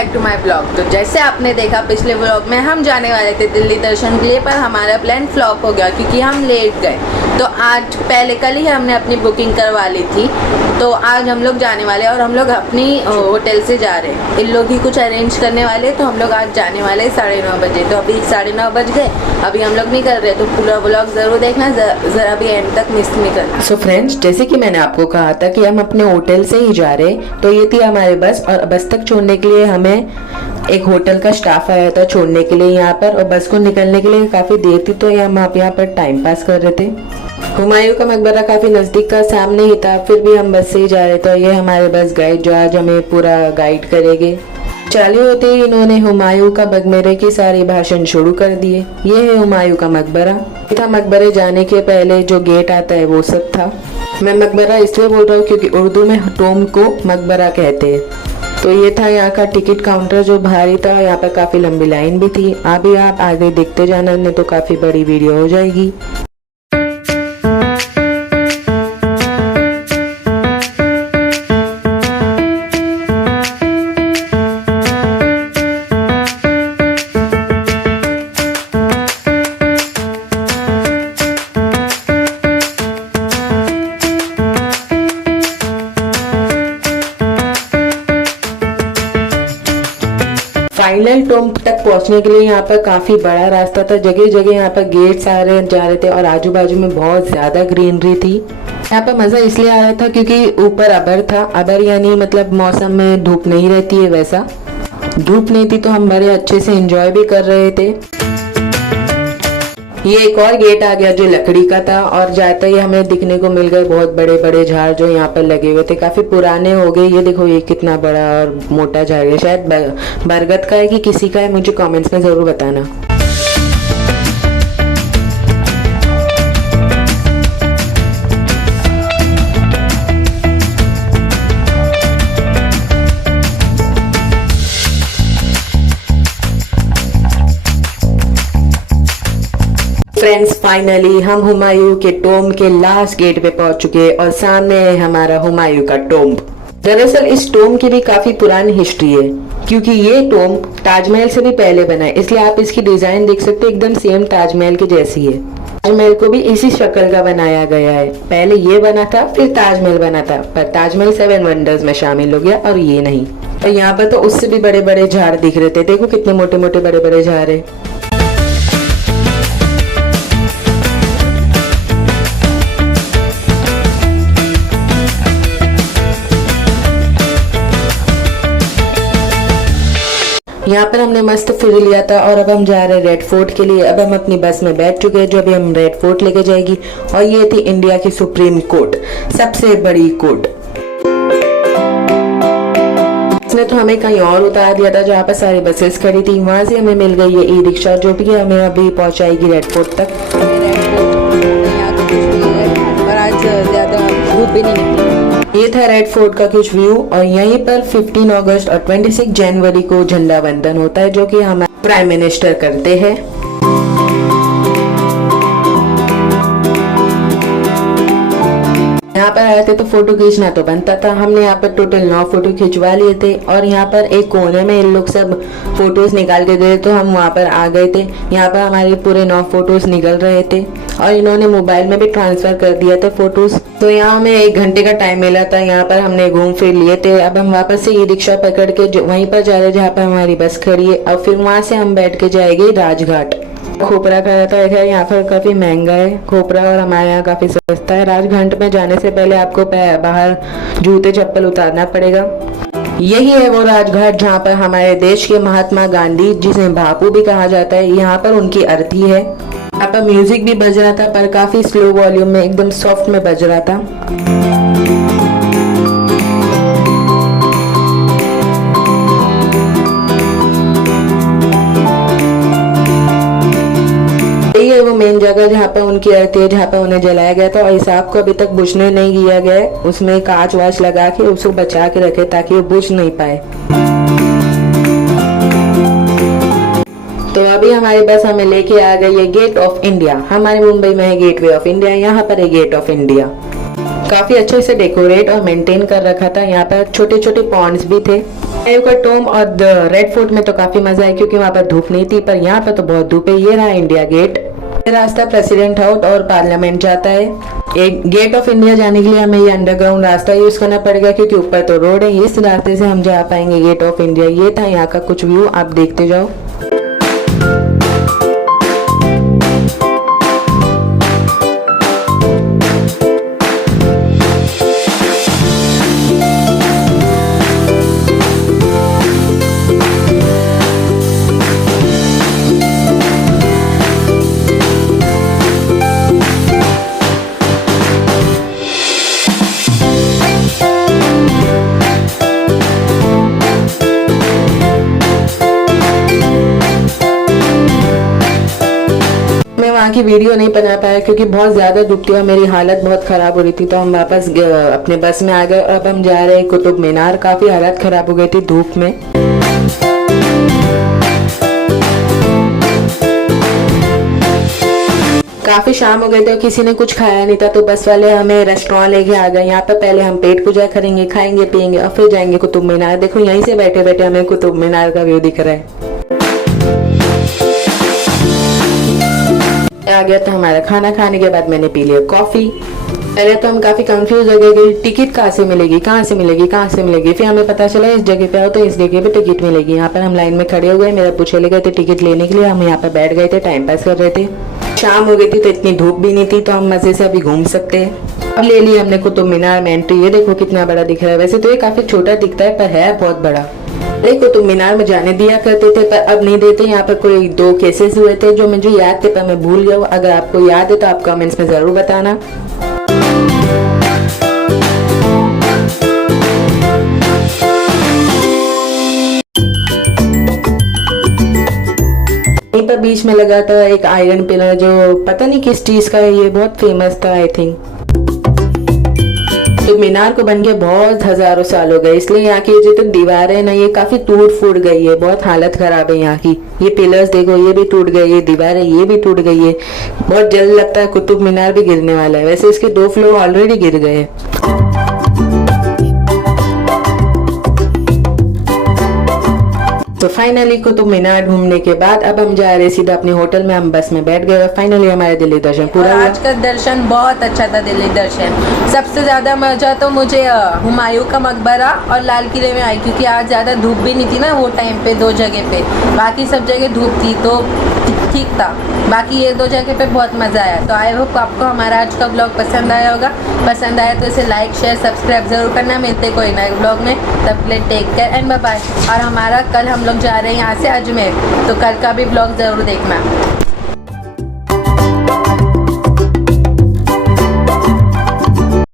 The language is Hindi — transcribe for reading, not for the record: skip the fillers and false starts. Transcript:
Back to my blog. तो जैसे आपने देखा पिछले ब्लॉग में हम जाने वाले थे दिल्ली दर्शन के लिए, पर हमारा प्लान फ्लॉप हो गया क्योंकि हम लेट गए। तो आज कल ही हमने अपनी बुकिंग करवा ली थी, तो आज हम लोग जाने वाले हैं और हम लोग अपनी होटल से जा रहे हैं। इन लोग ही कुछ अरेंज करने वाले, तो हम लोग आज जाने वाले 9:30 बजे। तो अभी 9:30 बज गए, अभी हम लोग नहीं कर रहे, तो पूरा ब्लॉग ज़रूर देखना, ज़रा भी एंड तक मिस नहीं करना। सो फ्रेंड्स, जैसे कि मैंने आपको कहा था कि हम अपने होटल से ही जा रहे, तो ये थी हमारी बस और बस तक छोड़ने के लिए हमें एक होटल का स्टाफ आया था छोड़ने के लिए यहाँ पर, और बस को निकलने के लिए काफ़ी देर थी, तो हम आप यहाँ पर टाइम पास कर रहे थे। हुमायूं का मकबरा काफ़ी नज़दीक का सामने ही था, फिर भी हम बस से ही जा रहे थे। ये हमारे बस गाइड जो आज हमें पूरा गाइड करेंगे। चालू होते ही इन्होंने हुमायूं का मकबरे की सारी भाषण शुरू कर दिए। ये है हुमायूं का मकबरा। मकबरे जाने के पहले जो गेट आता है वो सब था। मैं मकबरा इसलिए बोल रहा हूँ क्योंकि उर्दू में टोम को मकबरा कहते हैं। तो ये था यहाँ का टिकट काउंटर जो भारी था, यहाँ पर काफ़ी लंबी लाइन भी थी। अभी आप आगे देखते जाना, नहीं तो काफ़ी बड़ी वीडियो हो जाएगी। फाइनल टोम तक पहुंचने के लिए यहाँ पर काफी बड़ा रास्ता था। जगह जगह यहाँ पर गेट्स आ रहे जा रहे थे और आजू बाजू में बहुत ज्यादा ग्रीनरी थी। यहाँ पर मजा इसलिए आ रहा था क्योंकि ऊपर अबर था। अबर यानी मतलब मौसम में धूप नहीं रहती है, वैसा धूप नहीं थी, तो हम बड़े अच्छे से एंजॉय भी कर रहे थे। ये एक और गेट आ गया जो लकड़ी का था, और जाते ही हमें दिखने को मिल गए बहुत बड़े बड़े झाड़ जो यहाँ पर लगे हुए थे, काफी पुराने हो गए। ये देखो, ये कितना बड़ा और मोटा झाड़ है, शायद बरगद का है कि किसी का है, मुझे कमेंट्स में जरूर बताना। फ्रेंड्स, फाइनली हम हुमायूं के टोम्ब के लास्ट गेट पे पहुंच चुके हैं और सामने है हमारा हुमायूं का टोम्ब। दरअसल इस टोम्ब की भी काफी पुरानी हिस्ट्री है, क्योंकि ये टोम्ब ताजमहल से भी पहले बना है, इसलिए आप इसकी डिजाइन देख सकते हैं, एकदम सेम ताजमहल के जैसी है। ताजमहल को भी इसी शक्ल का बनाया गया है। पहले ये बना था, फिर ताजमहल बना था, पर ताजमहल 7 वंडर्स में शामिल हो गया और ये नहीं। और यहाँ पर तो उससे भी बड़े बड़े झाड़ दिख रहे थे, देखो कितने मोटे मोटे बड़े बड़े झाड़ है। यहाँ पर हमने मस्त फिर लिया था और अब हम जा रहे हैं रेड फोर्ट के लिए। अब हम अपनी बस में बैठ चुके हैं जो अभी हम रेड फोर्ट लेके जाएगी, और ये थी इंडिया की सुप्रीम कोर्ट, सबसे बड़ी कोर्ट। इसने तो हमें कहीं और उतार दिया था जहाँ पर सारी बसेस खड़ी थी, वहां से हमें मिल गई ये ई रिक्शा जो भी हमें अभी पहुँचाएगी रेड फोर्ट तक। और आज ज्यादा धूप भी नहीं निकली। ये था रेड फोर्ट का कुछ व्यू, और यहीं पर 15 अगस्त और 26 जनवरी को झंडा वंदन होता है, जो कि हमारे प्राइम मिनिस्टर करते हैं। यहाँ पर आए थे तो फोटो खींचना तो बनता था। हमने यहाँ पर टोटल 9 फोटो खिंचवा लिए थे, और यहाँ पर एक कोने में इन लोग सब फोटोज निकाल के दे, तो हम वहाँ पर आ गए थे। यहाँ पर हमारे पूरे 9 फोटोज निकल रहे थे, और इन्होंने मोबाइल में भी ट्रांसफर कर दिया था फोटोज। तो यहाँ हमें 1 घंटे का टाइम मिला था, यहाँ पर हमने घूम फिर लिए थे। अब हम वापस से ई रिक्शा पकड़ के वहीं पर जा रहे हैं जहाँ पर हमारी बस खड़ी है, और फिर वहाँ से हम बैठ के जाएंगे राजघाट। खोपरा का था यहाँ पर काफी महंगा है खोपरा, और हमारे यहाँ काफी सस्ता है। राजघाट में जाने से पहले आपको बाहर जूते चप्पल उतारना पड़ेगा। यही है वो राजघाट जहाँ पर हमारे देश के महात्मा गांधी, जिसे बापू भी कहा जाता है, यहाँ पर उनकी अर्थी है। यहाँ पर म्यूजिक भी बज रहा था, पर काफी स्लो वॉल्यूम में, एकदम सॉफ्ट में बज रहा था। वो मेन जगह जहाँ पर उनकी अर्थी है, जहाँ पर उन्हें जलाया गया था, और हिसाब को अभी तक बुझने नहीं दिया गया है। उसमें कांच वाच लगा के उसको बचा के रखे ताकि वो बुझ नहीं पाए। तो अभी हमारी बस हमें लेके आ गई है गेट ऑफ इंडिया। हमारे मुंबई में है गेटवे ऑफ इंडिया, यहाँ पर है गेट ऑफ इंडिया। काफी अच्छे से डेकोरेट और मेंटेन कर रखा था। यहाँ पर छोटे छोटे पॉन्ड्स भी थे। का टोम और द रेड फोर्ट में तो काफी मजा आया क्योंकि वहाँ पर धूप नहीं थी, पर यहाँ पर तो बहुत धूप है। ये रहा इंडिया गेट। ये रास्ता प्रेसिडेंट हाउस और पार्लियामेंट जाता है। एक गेट ऑफ इंडिया जाने के लिए हमें ये अंडरग्राउंड रास्ता यूज करना पड़ेगा क्योंकि ऊपर तो रोड है। इस रास्ते से हम जा पाएंगे गेट ऑफ इंडिया। ये था यहाँ का कुछ व्यू, आप देखते जाओ। वहाँ की वीडियो नहीं बना पाया क्योंकि बहुत ज़्यादा धूप थी और मेरी हालत बहुत ख़राब हो रही थी, तो हम वापस अपने बस में आ गए। अब हम जा रहे हैं कुतुब मीनार। काफ़ी हालत ख़राब हो गई थी धूप में। काफ़ी शाम हो गई थी और किसी ने कुछ खाया नहीं था, तो बस वाले हमें रेस्टोरेंट लेके आ गए। यहाँ पर पहले हम पेट पूजा करेंगे, खाएंगे पियेंगे और फिर जाएंगे कुतुब मीनार। देखो यहीं से बैठे बैठे हमें कुतुब मीनार का व्यू दिख रहा है। आ गया था हमारा खाना। खाने के बाद मैंने पी लिया कॉफी। पहले तो हम काफी कंफ्यूज हो गए कि टिकट कहाँ से मिलेगी, कहाँ से मिलेगी, कहाँ से मिलेगी। फिर हमें पता चला इस जगह पे आओ तो इस जगह पे टिकट मिलेगी। यहाँ पर हम लाइन में खड़े हो गए। मेरा पूछे ले गए थे टिकट लेने के लिए। हम यहाँ पर बैठ गए थे, टाइम पास कर रहे थे। शाम हो गई थी तो इतनी धूप भी नहीं थी, तो हम मजे से अभी घूम सकते हैं। अब ले लिया हमने कुतुब मीनार में एंट्री। ये देखो कितना बड़ा दिख रहा है। वैसे तो ये काफी छोटा दिखता है पर है बहुत बड़ा। कुतुब मीनार में जाने दिया करते थे पर अब नहीं देते। यहाँ पर कोई 2 केसेस हुए थे जो मुझे याद थे पर मैं भूल गया हूँ। अगर आपको याद है तो आप कमेंट्स में जरूर बताना। यहीं पर बीच में लगा था एक आयरन पिलर जो पता नहीं किस चीज का है। ये बहुत फेमस था आई थिंक। तो मीनार को बन के बहुत हजारों साल हो गए, इसलिए यहाँ की जो तो दीवार है ना ये काफी टूट फूट गई है। बहुत हालत खराब है यहाँ की। ये पिलर्स देखो ये भी टूट गई है, दीवार है ये भी टूट गई है। बहुत जल्द लगता है कुतुब मीनार भी गिरने वाला है। वैसे इसके 2 फ्लोर ऑलरेडी गिर गए हैं। तो फाइनली कुतुब मीनार घूमने के बाद अब हम जा रहे सीधा अपने होटल में। हम बस में बैठ गए और फाइनली हमारे दिल्ली दर्शन पूरा हुआ। आज का दर्शन बहुत अच्छा था। दिल्ली दर्शन सबसे ज़्यादा मजा तो मुझे हुमायूं का मकबरा और लाल किले में आई, क्योंकि आज ज़्यादा धूप भी नहीं थी ना वो टाइम पे 2 जगह पे। बाकी सब जगह धूप थी तो ठीक था। बाकी ये 2 जगह पे बहुत मज़ा आया। तो आई होप आपको हमारा आज का ब्लॉग पसंद आया होगा। पसंद आया तो इसे लाइक शेयर सब्सक्राइब ज़रूर करना। मिलते कोई नए ब्लॉग में, तब के लिए take care and bye bye. और हमारा कल हम लोग जा रहे हैं यहाँ से अजमेर, तो कल का भी ब्लॉग ज़रूर देखना।